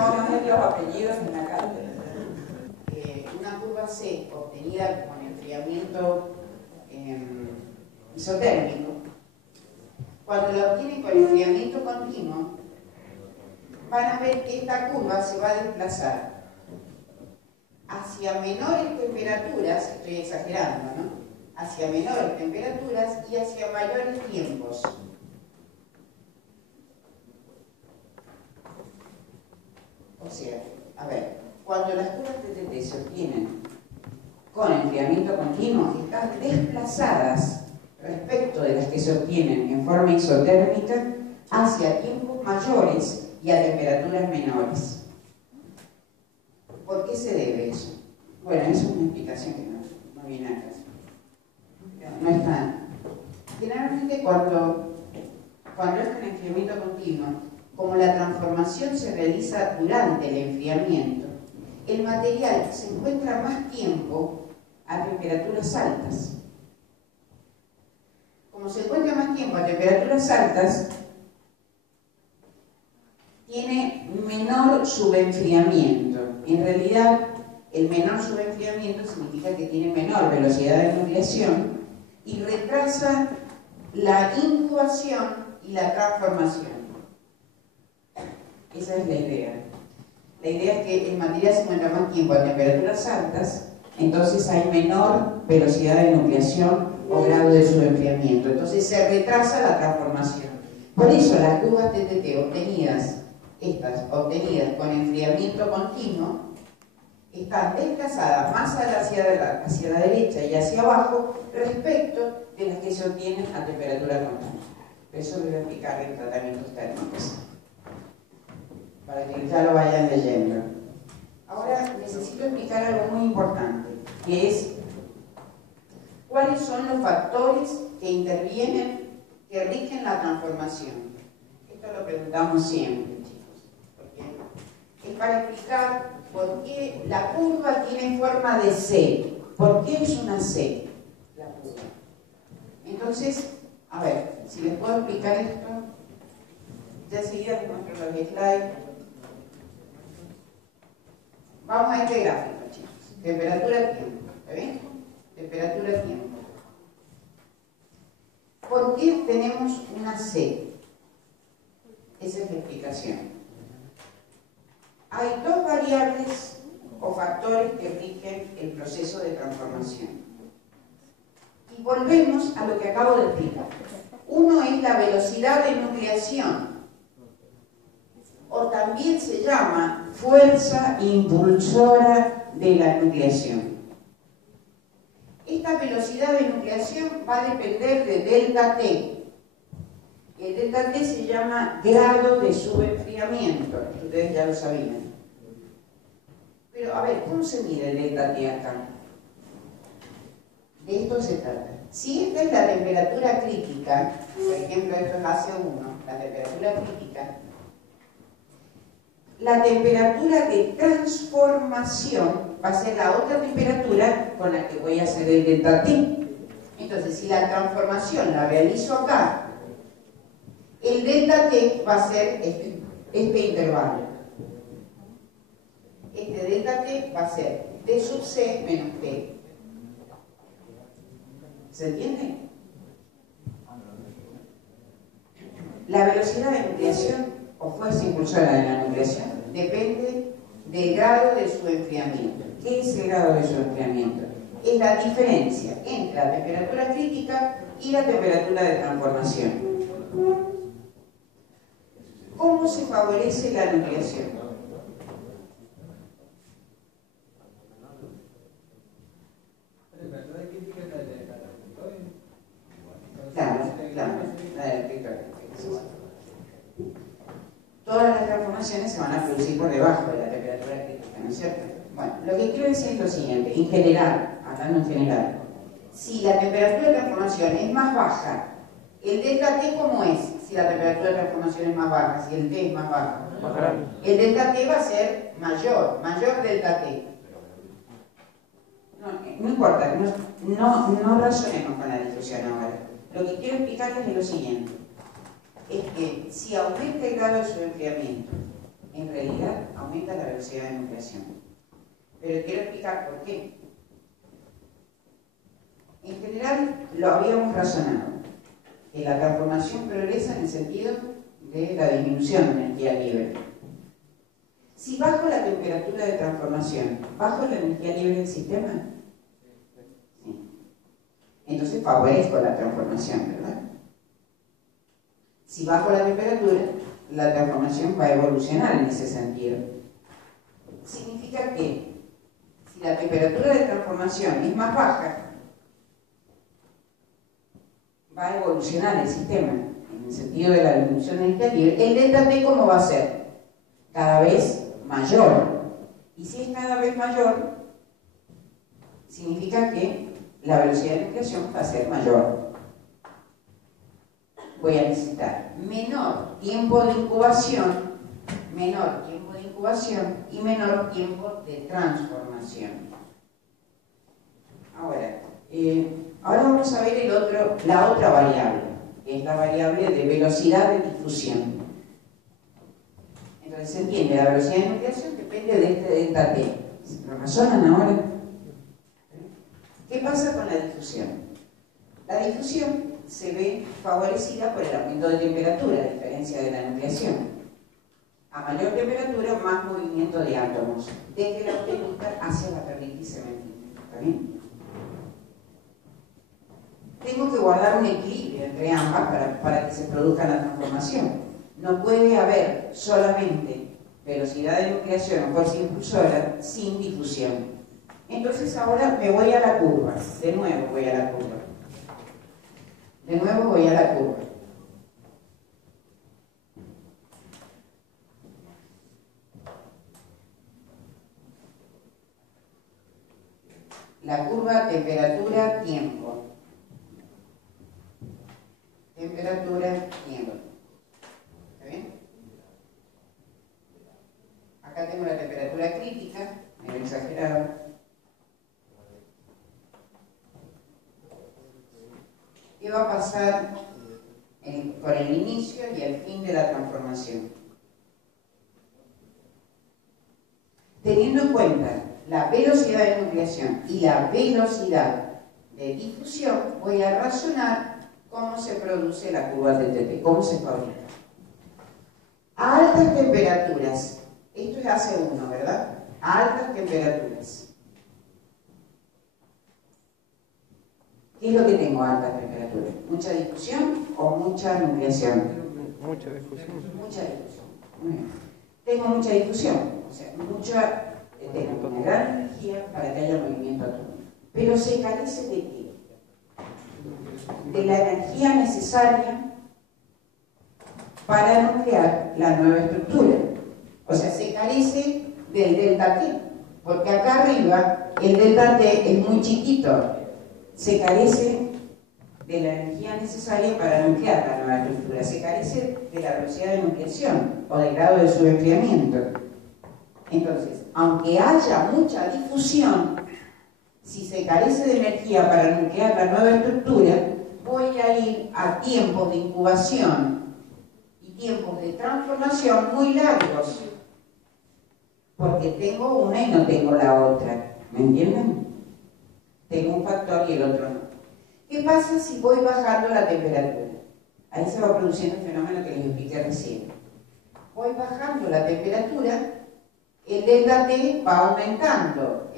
vamos a ver los apellidos en la cátedra. Una curva C obtenida con enfriamiento isotérmico, cuando la obtienen con enfriamiento continuo, van a ver que esta curva se va a desplazar hacia menores temperaturas, estoy exagerando, ¿no? Hacia menores temperaturas y hacia mayores tiempos. O sea, a ver, cuando las curvas TTT se obtienen con enfriamiento continuo, están desplazadas respecto de las que se obtienen en forma isotérmica hacia tiempos mayores y a temperaturas menores. ¿Por qué se debe eso? Bueno, eso es una explicación que no viene a caso. No es tan. Generalmente cuando es con enfriamiento continuo, como la transformación se realiza durante el enfriamiento, el material se encuentra más tiempo a temperaturas altas. Como se encuentra más tiempo a temperaturas altas, tiene menor subenfriamiento. En realidad, el menor subenfriamiento significa que tiene menor velocidad de nucleación y retrasa la incubación y la transformación. Esa es la idea. La idea es que el material se encuentra más tiempo a temperaturas altas, entonces hay menor velocidad de nucleación o grado de subenfriamiento. Entonces se retrasa la transformación. Por eso las cubas TTT obtenidas con enfriamiento continuo, están desplazadas más hacia la derecha y hacia abajo respecto de las que se obtienen a temperatura continua. Eso lo voy a explicar en tratamientos térmicos, para que ya lo vayan leyendo. Ahora necesito explicar algo muy importante, que es cuáles son los factores que intervienen, que rigen la transformación. Esto lo preguntamos siempre, chicos, porque es para explicar por qué la curva tiene forma de C. ¿Por qué es una C la curva? Entonces, a ver, si les puedo explicar esto, ya enseguida les muestro los slides. Vamos a este gráfico, chicos. Temperatura-tiempo. ¿Está bien? Temperatura-tiempo. ¿Por qué tenemos una C? Esa es la explicación. Hay dos variables o factores que rigen el proceso de transformación. Y volvemos a lo que acabo de explicar. Uno es la velocidad de nucleación, o también se llama fuerza impulsora de la nucleación. Esta velocidad de nucleación va a depender de delta T. El delta T se llama grado de subenfriamiento, ustedes ya lo sabían. Pero a ver, ¿cómo se mide el delta T acá? De esto se trata. Si esta es la temperatura crítica, por ejemplo esto es AC1, la temperatura crítica, la temperatura de transformación va a ser la otra temperatura con la que voy a hacer el delta T. Entonces, si la transformación la realizo acá, el delta T va a ser este intervalo. Este delta T va a ser T sub C menos T. ¿Se entiende? La velocidad de nucleación o fuerza impulsora de la nucleación depende del grado de su enfriamiento. ¿Qué es el grado de su enfriamiento? Es la diferencia entre la temperatura crítica y la temperatura de transformación. ¿Cómo se favorece la nucleación? Claro, la del escritorio. Todas las transformaciones se van a producir por debajo de la temperatura crítica, ¿no es cierto? Bueno, lo que quiero decir es lo siguiente, en general, hablando en general, si la temperatura de transformación es más baja, ¿el delta T cómo es? Si la temperatura de transformación es más baja, si el T es más bajo. El delta T va a ser mayor delta T. No importa, no razonemos con la difusión ahora. Lo que quiero explicarles es lo siguiente. Es que si aumenta el grado de su enfriamiento, en realidad aumenta velocidad de nucleación. Pero quiero explicar por qué. En general, lo habíamos razonado, que la transformación progresa en el sentido de la disminución de energía libre. Si bajo la temperatura de transformación, ¿bajo la energía libre del sistema? Sí. Entonces favorezco la transformación, ¿verdad? Si bajo la temperatura, la transformación va a evolucionar en ese sentido. Significa que si la temperatura de transformación es más baja, va a evolucionar el sistema en el sentido de la disminución de energía libre. El delta T, ¿cómo va a ser? Cada vez mayor. Y si es cada vez mayor, significa que la velocidad de nucleación va a ser mayor. Voy a necesitar menor tiempo de incubación y menor tiempo de transformación. Ahora vamos a ver la otra variable, que es la variable de velocidad de difusión. Entonces se entiende, la velocidad de nucleación depende de este delta T. ¿Lo razonan ahora? ¿Qué pasa con la difusión? La difusión se ve favorecida por el aumento de temperatura, a diferencia de la nucleación. A mayor temperatura, más movimiento de átomos, desde la autenita hacia la perlita y cementita. ¿Está bien? Tengo que guardar un equilibrio entre ambas para que se produzca la transformación. No puede haber solamente velocidad de nucleación o fuerza impulsora sin difusión. Entonces ahora me voy a la curva. De nuevo voy a la curva. La curva temperatura-tiempo. Temperatura-tiempo. ¿Está bien? Acá tengo la temperatura crítica, medio exagerado. ¿Qué va a pasar por el inicio y el fin de la transformación? Teniendo en cuenta la velocidad de nucleación y la velocidad de difusión, voy a razonar cómo se produce la curva del TT, cómo se fabrica. A altas temperaturas, esto es AC1, ¿verdad? A altas temperaturas. ¿Qué es lo que tengo a altas temperaturas? ¿Mucha difusión o mucha nucleación? Mucha difusión. Mucha difusión. Muy bien. Tengo mucha difusión, o sea, tengo una gran energía para que haya movimiento atómico. Pero se carece de qué? De la energía necesaria para nuclear la nueva estructura. O sea, se carece del delta T, porque acá arriba el delta T es muy chiquito. Se carece de la energía necesaria para nuclear la nueva estructura. Se carece de la velocidad de nucleación o del grado de subenfriamiento. Entonces, aunque haya mucha difusión, si se carece de energía para nuclear la nueva estructura, voy a ir a tiempos de incubación y tiempos de transformación muy largos, porque tengo una y no tengo la otra. ¿Me entienden? Tengo un factor y el otro no. ¿Qué pasa si voy bajando la temperatura? Ahí se va produciendo el fenómeno que les expliqué recién. Voy bajando la temperatura, el delta T va aumentando,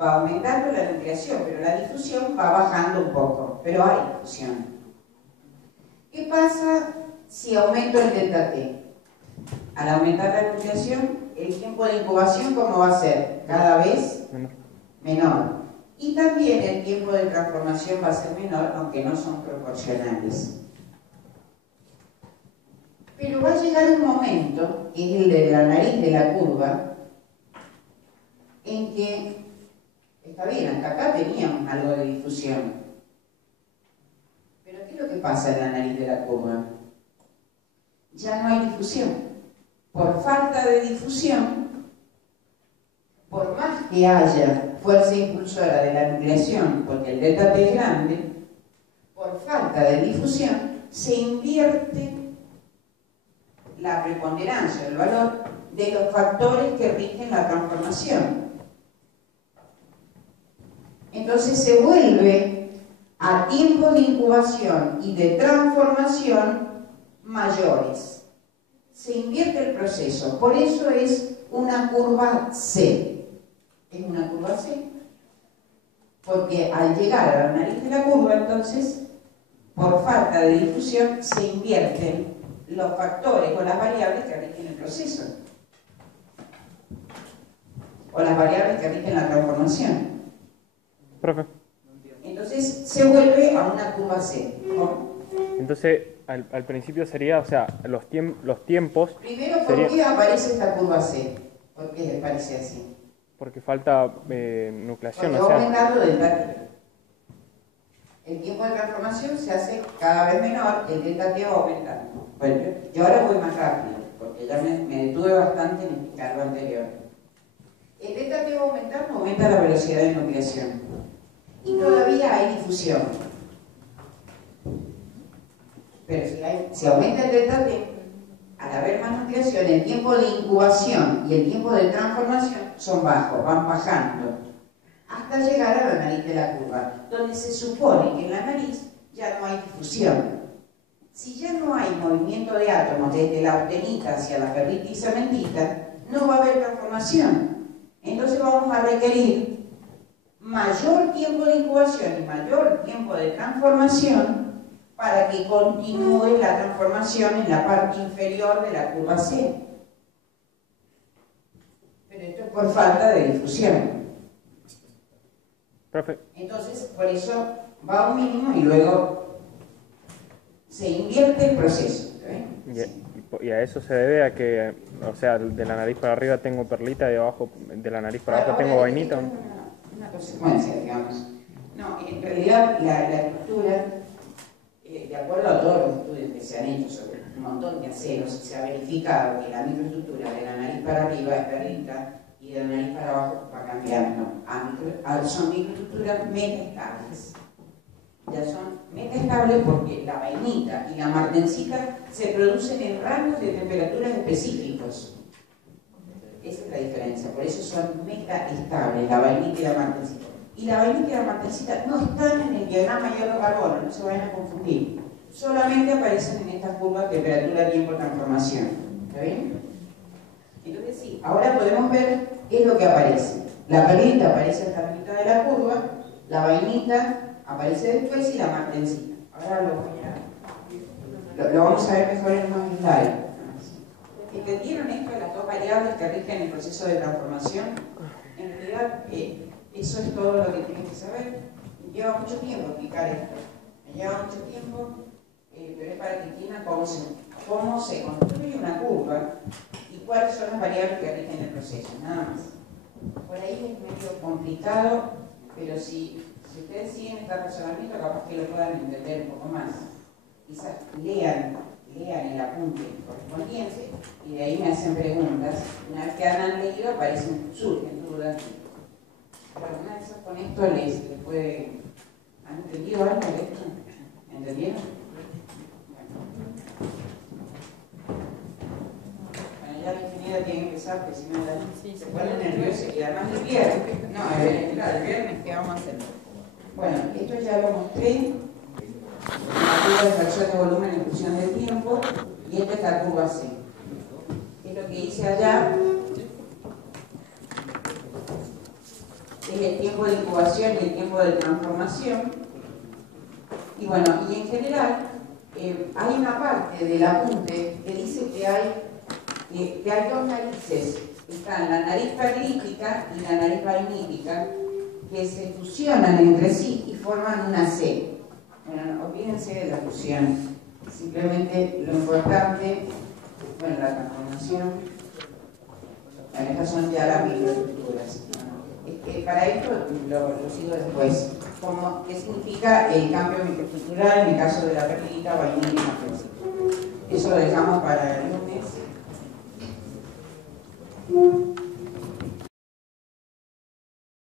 va aumentando la nucleación, pero la difusión va bajando un poco, pero hay difusión. ¿Qué pasa si aumento el delta T? Al aumentar la nucleación, el tiempo de incubación, ¿cómo va a ser? Cada vez menor. Y también el tiempo de transformación va a ser menor, aunque no son proporcionales. Pero va a llegar un momento, que es el de la nariz de la curva, en que, está bien, hasta acá teníamos algo de difusión. Pero ¿qué es lo que pasa en la nariz de la curva? Ya no hay difusión. Por falta de difusión, por más que haya fuerza impulsora de la nucleación, porque el delta T es grande, por falta de difusión, se invierte la preponderancia, el valor de los factores que rigen la transformación. Entonces se vuelve a tiempos de incubación y de transformación mayores. Se invierte el proceso, por eso es una curva C. Es una curva C, porque al llegar a la nariz de la curva, entonces, por falta de difusión, se invierten los factores o las variables que rigen el proceso, o las variables que rigen la transformación. Profe. Entonces se vuelve a una curva C. ¿Cómo? Entonces, al principio sería, o sea, los tiempos... Primero, ¿por qué aparece esta curva C? ¿Por qué aparece así? Porque falta nucleación, Porque o va sea... aumentando delta T. El tiempo de transformación se hace cada vez menor, el delta T va aumentando. Bueno, yo ahora voy más rápido, porque ya me detuve bastante en explicar lo anterior. El delta T va aumentando, aumenta la velocidad de nucleación. Y todavía hay difusión. Pero si aumenta el delta T, al haber más nucleación, el tiempo de incubación y el tiempo de transformación son bajos, van bajando, hasta llegar a la nariz de la curva, donde se supone que en la nariz ya no hay difusión. Si ya no hay movimiento de átomos desde la austenita hacia la ferrita y cementita, no va a haber transformación. Entonces vamos a requerir mayor tiempo de incubación y mayor tiempo de transformación para que continúe la transformación en la parte inferior de la curva C. Pero esto es por falta de difusión. Profe. Entonces, por eso va a un mínimo y luego se invierte el proceso. Y a eso se debe a que, o sea, de la nariz para arriba tengo perlita y de abajo, de la nariz para abajo tengo vainita. Una consecuencia, digamos. No, en realidad la estructura, de acuerdo a todos los estudios que se han hecho sobre un montón de aceros, se ha verificado que la microestructura de la nariz para arriba es perlita y de la nariz para abajo va cambiando. Son microestructuras metaestables. Ya son metaestables porque la vainita y la martensita se producen en rangos de temperaturas específicos. Esa es la diferencia, por eso son metaestables, la vainita y la martensita. Y la vainita y la martensita no están en el diagrama hierro-carbono, no se vayan a confundir. Solamente aparecen en esta curva temperatura, tiempo, transformación. ¿Está bien? Entonces sí, ahora podemos ver qué es lo que aparece. La perlita aparece en la mitad de la curva, la vainita aparece después y la martensita. Ahora lo vamos a ver mejor en unos slides. ¿Entendieron esto de las dos variables que rigen el proceso de transformación? En realidad, eso es todo lo que tienen que saber. Lleva mucho tiempo explicar esto. Me lleva mucho tiempo, pero es para que entiendan cómo se construye una curva y cuáles son las variables que rigen el proceso, nada más. Por ahí es medio complicado, pero si ustedes siguen este razonamiento, capaz que lo puedan entender un poco más. Quizás lean el apunte correspondiente y de ahí me hacen preguntas. Una vez que han leído, surgen dudas. Bueno, una vez con esto les puede... ¿Han entendido algo de esto? ¿Entendieron? Bueno, ya la ingeniera tiene que empezar, porque si no se pone nerviosa y además el viernes. No, el viernes, ¿qué vamos a hacer? Bueno, esto ya lo mostré. La curva de fracción de volumen en función del tiempo, y esta es la curva C. Es lo que hice allá, es el tiempo de incubación y el tiempo de transformación. Y bueno, y en general hay una parte del apunte que dice que hay dos narices. Están la nariz perlítica y la nariz vainítica, que se fusionan entre sí y forman una C. Bueno, no, olvídense de la fusión, simplemente lo importante, bueno, la transformación, bueno, estas son ya las microestructuras. Para esto lo sigo después, qué significa el cambio microestructural en el caso de la perlita, vainilla y martensita. Eso lo dejamos para el lunes.